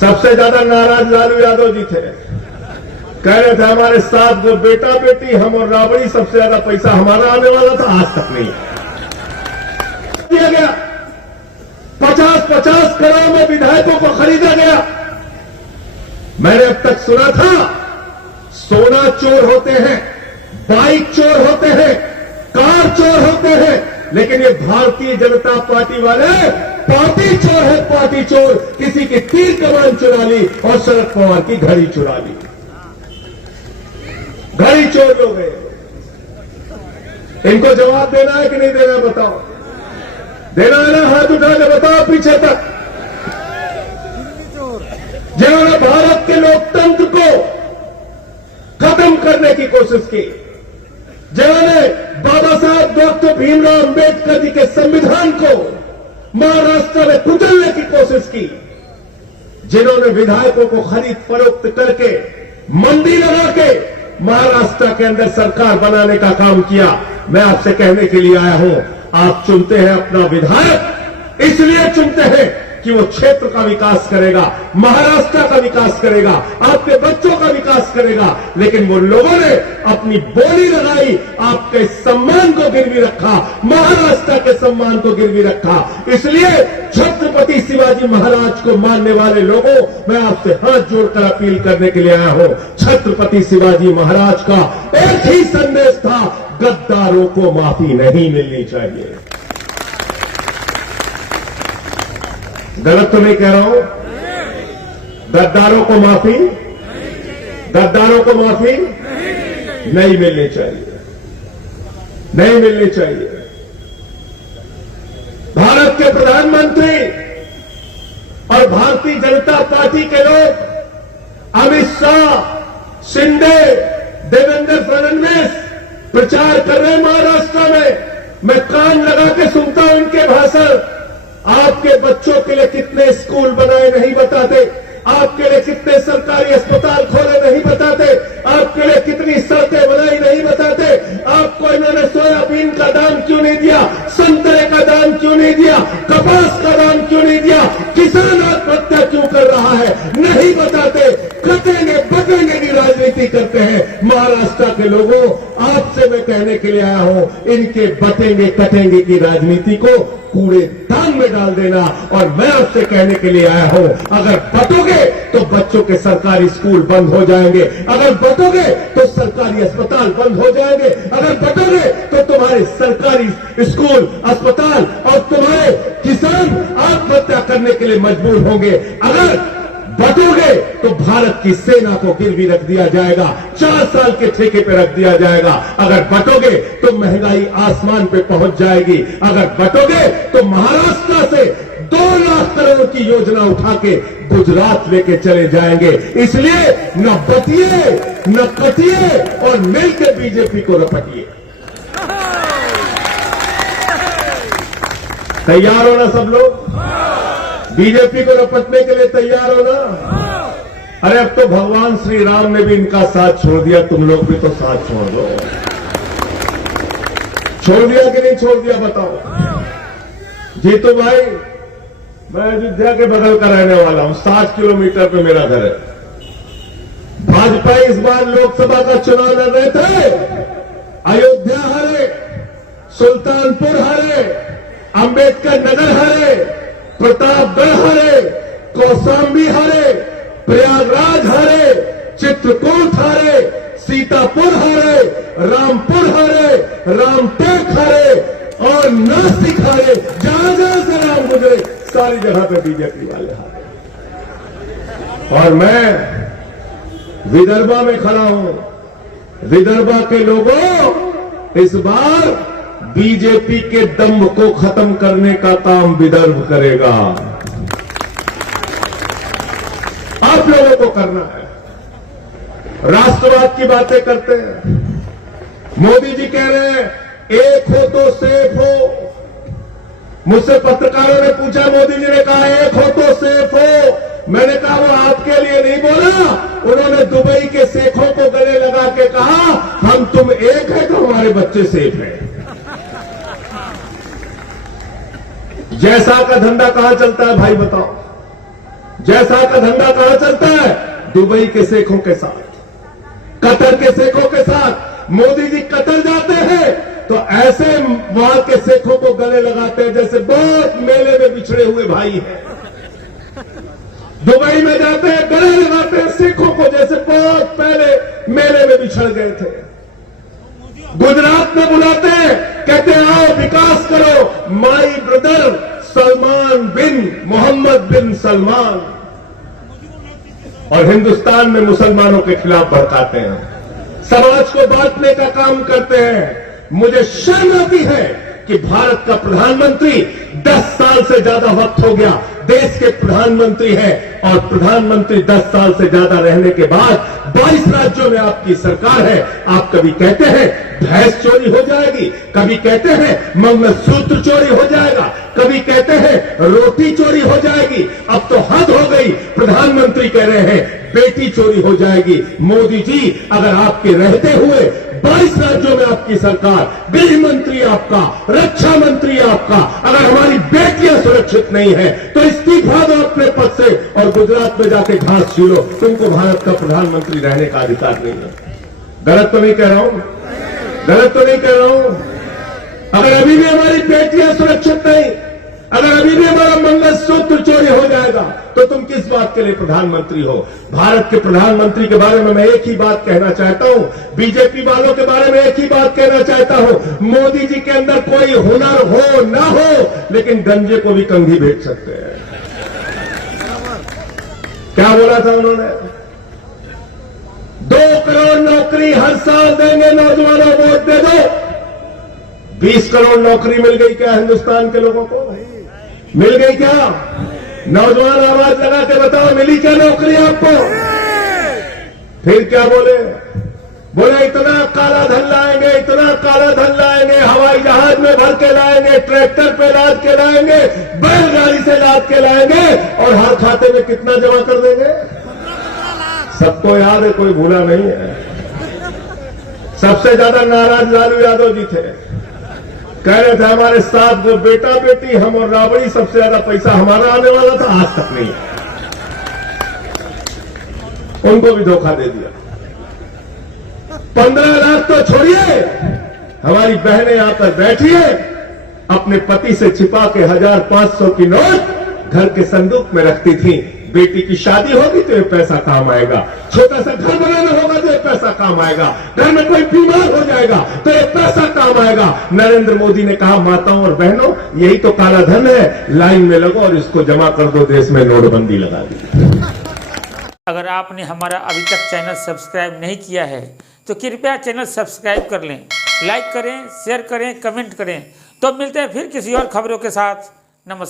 सबसे ज्यादा नाराज लालू यादव जी थे। कह रहे थे हमारे साथ जो बेटा बेटी हम और राबड़ी सबसे ज्यादा पैसा हमारा आने वाला था, आज तक नहीं दिया गया। 50-50 करोड़ में विधायकों को खरीदा गया। मैंने अब तक सुना था सोना चोर होते हैं, बाइक चोर होते हैं, कार चोर होते हैं, लेकिन ये भारतीय जनता पार्टी वाले पार्टी चोर है, पार्टी चोर। किसी की तीर कमान चुरा ली और शरद पवार की घड़ी चुरा ली। घड़ी चोर लोग हैं। इनको जवाब देना है कि नहीं देना, बताओ। देना है ना? हाथ उठा के बताओ पीछे तक। जिन्होंने भारत के लोकतंत्र को खत्म करने की कोशिश की, जिन्होंने बाबा साहब डॉक्टर भीमराव अंबेडकर जी के संविधान को महाराष्ट्र में कुचलने की कोशिश की, जिन्होंने विधायकों को खरीद फरोख्त करके मंदी लगा के महाराष्ट्र के अंदर सरकार बनाने का काम किया, मैं आपसे कहने के लिए आया हूं, आप चुनते हैं अपना विधायक इसलिए चुनते हैं कि वो क्षेत्र का विकास करेगा, महाराष्ट्र का विकास करेगा, आपके बच्चों का विकास करेगा, लेकिन वो लोगों ने अपनी बोली लगाई, आपके सम्मान को गिरवी रखा, महाराष्ट्र के सम्मान को गिरवी रखा। इसलिए छत्रपति शिवाजी महाराज को मानने वाले लोगों, मैं आपसे हाथ जोड़कर अपील करने के लिए आया हूं। छत्रपति शिवाजी महाराज का एक ही संदेश था, गद्दारों को माफी नहीं मिलनी चाहिए। गलत तो नहीं कह रहा हूं? गद्दारों को माफी, गद्दारों को माफी नहीं मिलनी चाहिए, नहीं मिलनी चाहिए। भारत के प्रधानमंत्री और भारतीय जनता पार्टी के लोग अमित शाह, शिंदे, देवेंद्र फडणवीस प्रचार कर रहे हैं महाराष्ट्र में। मैं कान लगा के सुनता हूं इनके भाषण। आपके बच्चों के लिए कितने स्कूल बनाए नहीं बताते, आपके लिए कितने सरकारी अस्पताल खोले नहीं बताते, आपके लिए कितनी सड़कें बनाई नहीं बताते, आपको इन्होंने सोयाबीन का दाम क्यों नहीं दिया, संतरे का दाम क्यों नहीं दिया, कपास का दाम क्यों नहीं दिया, किसान आत्महत्या क्यों कर रहा है, नहीं बताते। कटेंगे बटेंगे की राजनीति करते हैं महाराष्ट्र के लोगों। आपसे मैं कहने के लिए आया हूं, इनके बटेंगे कटेंगे की राजनीति को कूड़ेदान में डाल देना। और मैं आपसे कहने के लिए आया हूं, अगर बटोगे तो बच्चों के सरकारी स्कूल बंद हो जाएंगे, अगर बटोगे तो सरकारी अस्पताल बंद हो जाएंगे, अगर बटोगे तो तुम्हारे सरकारी स्कूल, अस्पताल और तुम्हारे किसान आत्महत्या करने के लिए मजबूर होंगे। अगर बटोगे तो भारत की सेना को गिरवी रख दिया जाएगा, 4 साल के ठेके पे रख दिया जाएगा। अगर बटोगे तो महंगाई आसमान पे पहुंच जाएगी। अगर बटोगे तो महाराष्ट्र से 2 लाख करोड़ की योजना उठा के गुजरात लेके चले जाएंगे। इसलिए न बटिए न कटिए और मिलकर बीजेपी को रपटिए। तैयार हो ना सब लोग? बीजेपी को रपटने के लिए तैयार हो ना? अरे अब तो भगवान श्री राम ने भी इनका साथ छोड़ दिया, तुम लोग भी तो साथ छोड़ दो। छोड़ दिया कि नहीं छोड़ दिया बताओ? जीतू भाई, मैं अयोध्या के बगल का रहने वाला हूं, 60 किलोमीटर पे मेरा घर है। भाजपा इस बार लोकसभा का चुनाव लड़ रहे थे, अयोध्या हारे, सुल्तानपुर हारे, अंबेडकर नगर हारे, प्रतापगढ़ हारे, कौशाम्बी हारे, प्रयागराज हारे, चित्रकूट हारे, सीतापुर हारे, रामपुर हारे, रामटेक हारे और नासिक हारे। जहां जहां से राम गुजरे सारी जगह पे बीजेपी वाले हारे। और मैं विदर्भा में खड़ा हूं। विदर्भा के लोगों, इस बार बीजेपी के दंभ को खत्म करने का काम विदर्भ करेगा। आप लोगों को करना है। राष्ट्रवाद की बातें करते हैं, मोदी जी कह रहे हैं एक हो तो सेफ हो। मुझसे पत्रकारों ने पूछा, मोदी जी ने कहा एक हो तो सेफ हो। मैंने कहा वो आपके लिए नहीं बोला, उन्होंने दुबई के शेखों को गले लगा के कहा हम तुम एक है तो हमारे बच्चे सेफ हैं। जैसा का धंधा कहां चलता है भाई बताओ? जैसा का धंधा कहां चलता है? दुबई के शेखों के साथ, कतर के शेखों के साथ। मोदी जी कतर जाते हैं तो ऐसे वहां के शेखों को गले लगाते हैं जैसे बहुत मेले में बिछड़े हुए भाई हैं। दुबई में जाते हैं, गले लगाते हैं शेखों को जैसे बहुत पहले मेले में बिछड़ गए थे। गुजरात में बुलाते हैं, कहते हैं आओ विकास करो। माई ब्रदर सलमान बिन मोहम्मद बिन सलमान। और हिंदुस्तान में मुसलमानों के खिलाफ भड़काते हैं, समाज को बांटने का काम करते हैं। मुझे शर्म आती है कि भारत का प्रधानमंत्री 10 साल से ज्यादा वक्त हो गया देश के प्रधानमंत्री हैं, और प्रधानमंत्री 10 साल से ज्यादा रहने के बाद 22 राज्यों में आपकी सरकार है। आप कभी कहते हैं भैंस चोरी हो जाएगी, कभी कहते हैं मंगलसूत्र चोरी हो जाएगा, कभी कहते हैं रोटी चोरी हो जाएगी। अब तो हद हो गई, प्रधानमंत्री कह रहे हैं बेटी चोरी हो जाएगी। मोदी जी, अगर आपके रहते हुए 22 राज्यों में आपकी सरकार, गृह मंत्री आपका, रक्षा मंत्री आपका, अगर हमारी बेटियां सुरक्षित नहीं है तो इस्तीफा दो अपने पद से और गुजरात में जाके घास छीलो। तुमको भारत का प्रधानमंत्री रहने का अधिकार नहीं है। गलत तो नहीं कह रहा हूं? गलत तो नहीं कह रहा हूं? अगर अभी भी हमारी बेटियां सुरक्षित नहीं, अगर अभी भी हमारा मंगलसूत्र चोरी हो जाएगा तो तुम किस बात के लिए प्रधानमंत्री हो? भारत के प्रधानमंत्री के बारे में मैं एक ही बात कहना चाहता हूं, बीजेपी वालों के बारे में एक ही बात कहना चाहता हूं। मोदी जी के अंदर कोई हुनर हो ना हो, लेकिन गंजे को भी कंघी बेच सकते हैं। क्या बोला था उन्होंने? 2 करोड़ नौकरी हर साल देंगे नौजवानों, वोट दे दो। 20 करोड़ नौकरी मिल गई क्या हिंदुस्तान के लोगों को? मिल गई क्या? नौजवान आवाज लगा के बताओ, मिली क्या नौकरी आपको? फिर क्या बोले? बोले इतना काला धन लाएंगे, इतना काला धन लाएंगे, हवाई जहाज में भर के लाएंगे, ट्रैक्टर पे लाद के लाएंगे, बैलगाड़ी से लाद के लाएंगे, और हर खाते में कितना जमा कर देंगे? सबको याद है, कोई भूला नहीं है। सबसे ज्यादा नाराज लालू यादव जी थे, कह रहे थे हमारे 7 जो बेटा बेटी, हम और राबड़ी, सबसे ज्यादा पैसा हमारा आने वाला था, आज तक नहीं आया। उनको भी धोखा दे दिया। 15 लाख तो छोड़िए, हमारी बहनें आकर बैठिए, अपने पति से छिपा के 1000-500 की नोट घर के संदूक में रखती थी। बेटी की शादी होगी तो ये पैसा काम आएगा, छोटा सा घर बनाना होगा तो ये पैसा काम आएगा, घर में कोई बीमार हो जाएगा तो ये पैसा काम आएगा। नरेंद्र मोदी ने कहा माताओं और बहनों, यही तो काला धन है, लाइन में लगो और इसको जमा कर दो, देश में नोटबंदी लगा दी। अगर आपने हमारा अभी तक चैनल सब्सक्राइब नहीं किया है तो कृपया चैनल सब्सक्राइब कर लें, लाइक करें, शेयर करें, कमेंट करें। तो मिलते हैं फिर किसी और खबरों के साथ। नमस्कार।